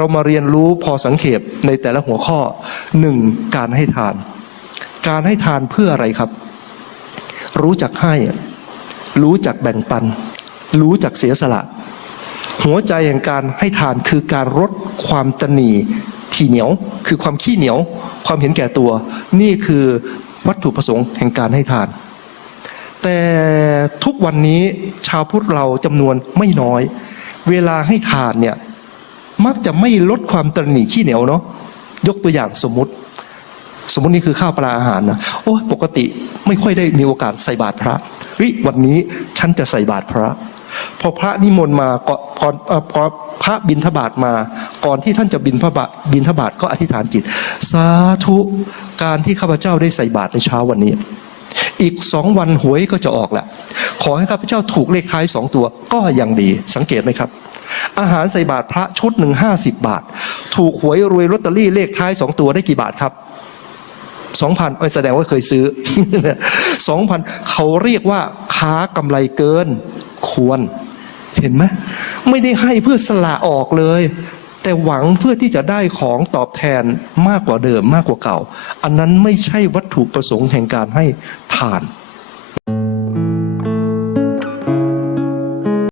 เรามาเรียนรู้พอสังเขปในแต่ละหัวข้อหนึ่งการให้ทาน การให้ทานเพื่ออะไรครับ รู้จักให้ รู้จักแบ่งปัน รู้จักเสียสละ หัวใจแห่งการให้ทานคือการลดความตนีที่เหนียว คือความขี้เหนียว ความเห็นแก่ตัว นี่คือวัตถุประสงค์แห่งการให้ทาน แต่ทุกวันนี้ชาวพุทธเราจำนวนไม่น้อย เวลาให้ทานเนี่ย มักจะไม่ลดความตระหนี่ขี้เหนียวเนาะยกตัวอย่างสมมติ สมมตินี่คือข้าวปลาอาหารนะโอ้ปกติไม่ค่อยได้มีโอกาสใส่บาตรพระเฮ้ยวันนี้ฉันจะใส่บาตรพระ พอพระนิมนต์มาก็พอเอ่อพอพระบินทบาทมา ก่อนที่ท่านจะบินพระบาทบินทบาทก็อธิษฐานจิต สาธุการที่ข้าพเจ้าได้ใส่บาตรในเช้าวันนี้ อีกสองวันหวยก็จะออกแหละขอให้ข้าพเจ้าถูกเลขท้ายสองตัว ก็ยังดีสังเกตไหมครับ อาหารใส่บาตรพระชุดหนึ่งห้าสิบบาท ถูกหวยรวยลอตเตอรี่เลขท้ายสองตัวได้กี่บาทครับสองพันแสดงว่าเคยซื้อสองพันเขาเรียกว่าค้ากำไรเกินควร เห็นไหมไม่ได้ให้เพื่อสละออกเลย แต่หวังเพื่อที่จะได้ของตอบแทนมากกว่าเดิมมากกว่าเก่า อันนั้นไม่ใช่วัตถุประสงค์แห่งการให้ทาน